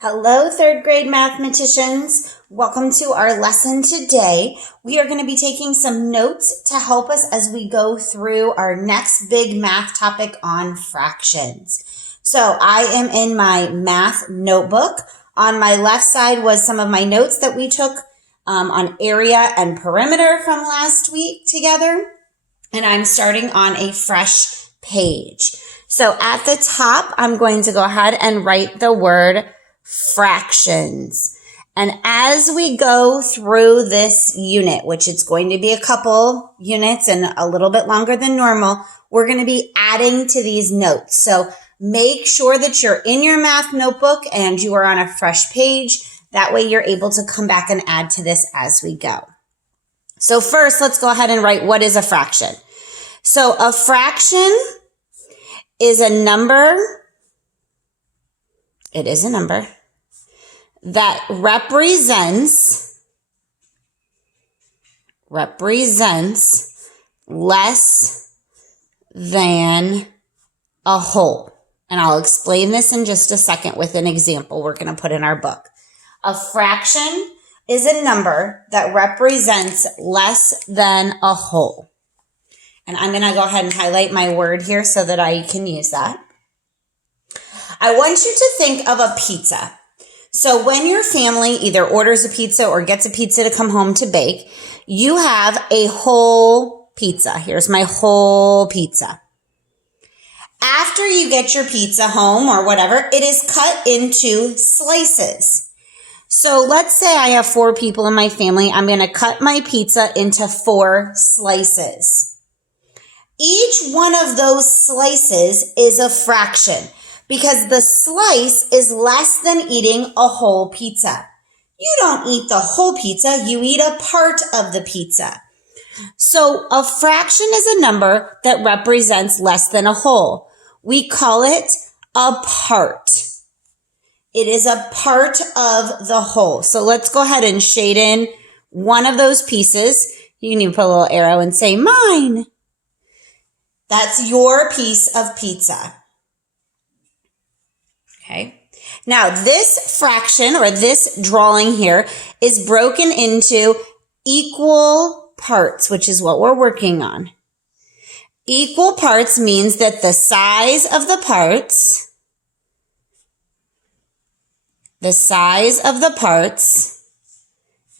Hello, third grade mathematicians. Welcome to our lesson today. We are going to be taking some notes to help us as we go through our next big math topic on fractions. So I am in my math notebook. On my left side was some of my notes that we took on area and perimeter from last week together. And I'm starting on a fresh page. So at the top, I'm going to go ahead and write the word fractions. And as we go through this unit, which it's going to be a couple units and a little bit longer than normal, we're going to be adding to these notes. So make sure that you're in your math notebook and you are on a fresh page. That way you're able to come back and add to this as we go. So first, let's go ahead and write what is a fraction. So a fraction is a number. It is a number that represents less than a whole. And I'll explain this in just a second with an example we're going to put in our book. A fraction is a number that represents less than a whole. And I'm going to go ahead and highlight my word here so that I can use that. I want you to think of a pizza. So when your family either orders a pizza or gets a pizza to come home to bake, you have a whole pizza. Here's my whole pizza. After you get your pizza home or whatever, it is cut into slices. So let's say I have 4 people in my family. I'm going to cut my pizza into 4 slices. Each one of those slices is a fraction because the slice is less than eating a whole pizza. You don't eat the whole pizza, you eat a part of the pizza. So a fraction is a number that represents less than a whole. We call it a part. It is a part of the whole. So let's go ahead and shade in one of those pieces. You can even put a little arrow and say, mine. That's your piece of pizza. Okay. Now this fraction or this drawing here is broken into equal parts, which is what we're working on. Equal parts means that the size of the parts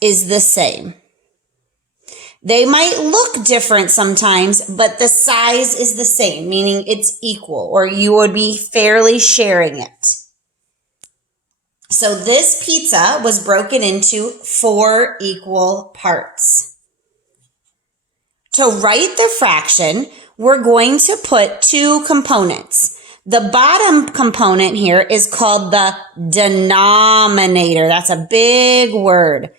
is the same. They might look different sometimes, but the size is the same, meaning it's equal, or you would be fairly sharing it. So this pizza was broken into 4 equal parts. To write the fraction, we're going to put 2 components. The bottom component here is called the denominator. That's a big word.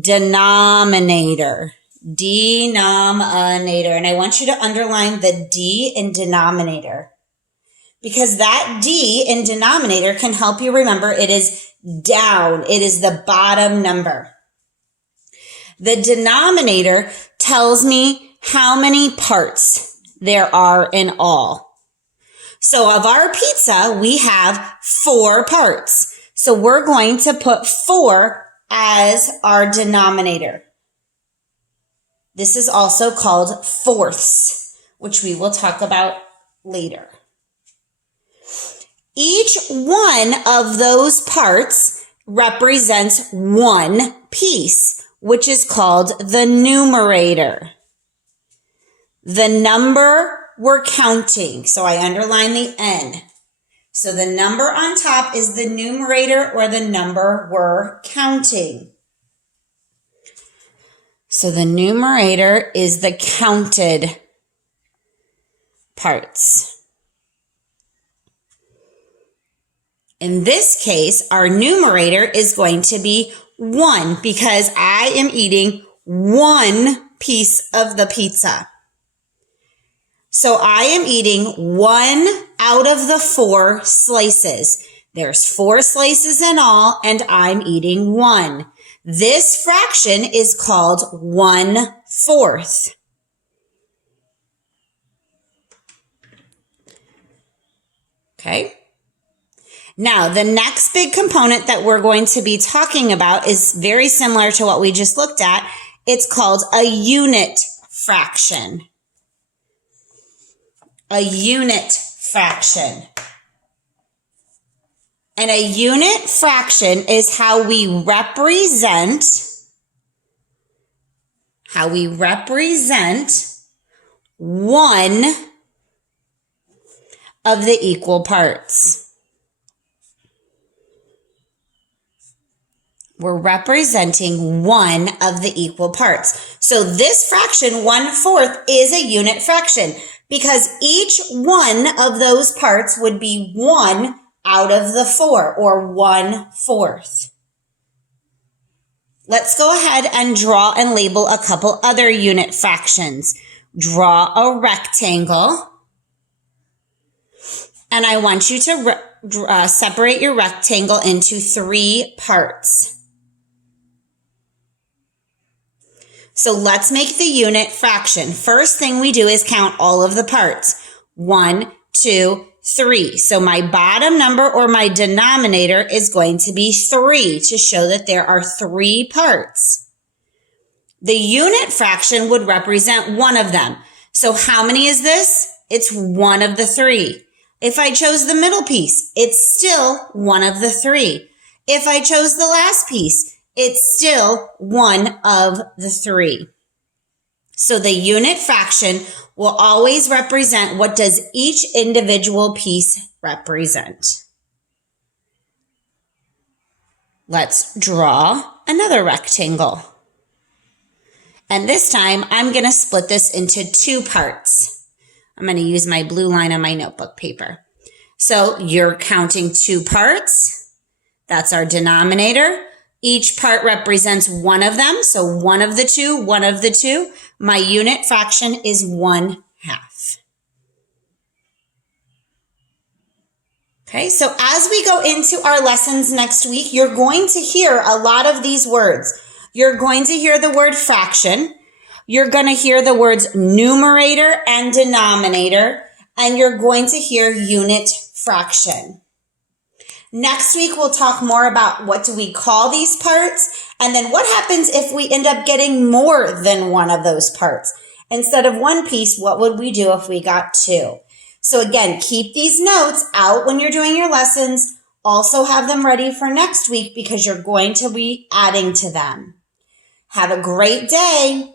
Denominator. Denominator. And I want you to underline the D in denominator because that D in denominator can help you remember it is down. It is the bottom number. The denominator tells me how many parts there are in all. So of our pizza, we have 4 parts. So we're going to put 4 as our denominator. This is also called fourths, which we will talk about later. Each one of those parts represents 1 piece, which is called the numerator. The number we're counting, so I underline the N. So the number on top is the numerator or the number we're counting. So the numerator is the counted parts. In this case, our numerator is going to be 1 because I am eating 1 piece of the pizza. So I am eating 1 out of the 4 slices. There's 4 slices in all, and I'm eating 1. This fraction is called 1/4. Okay. Now, the next big component that we're going to be talking about is very similar to what we just looked at. It's called a unit fraction. A unit fraction. And a unit fraction is how we represent one of the equal parts. We're representing one of the equal parts. So this fraction, 1/4, is a unit fraction because each one of those parts would be 1 out of the 4, or 1/4. Let's go ahead and draw and label a couple other unit fractions. Draw a rectangle. And I want you to separate your rectangle into 3 parts. So let's make the unit fraction. First thing we do is count all of the parts. 1, 2, 3. So my bottom number, or my denominator, is going to be 3 to show that there are 3 parts. The unit fraction would represent one of them. So how many is this? It's one of the 3. If I chose the middle piece, it's still one of the 3. If I chose the last piece, it's still one of the 3. So the unit fraction will always represent what does each individual piece represent. Let's draw another rectangle. And this time I'm going to split this into 2 parts. I'm going to use my blue line on my notebook paper. So you're counting 2 parts. That's our denominator. Each part represents one of them. So one of the 2, one of the 2. My unit fraction is 1/2. Okay, so as we go into our lessons next week, you're going to hear a lot of these words. You're going to hear the word fraction. You're going to hear the words numerator and denominator. And you're going to hear unit fraction. Next week, we'll talk more about what do we call these parts, and then what happens if we end up getting more than one of those parts. Instead of 1 piece, what would we do if we got 2? So again, keep these notes out when you're doing your lessons. Also have them ready for next week because you're going to be adding to them. Have a great day.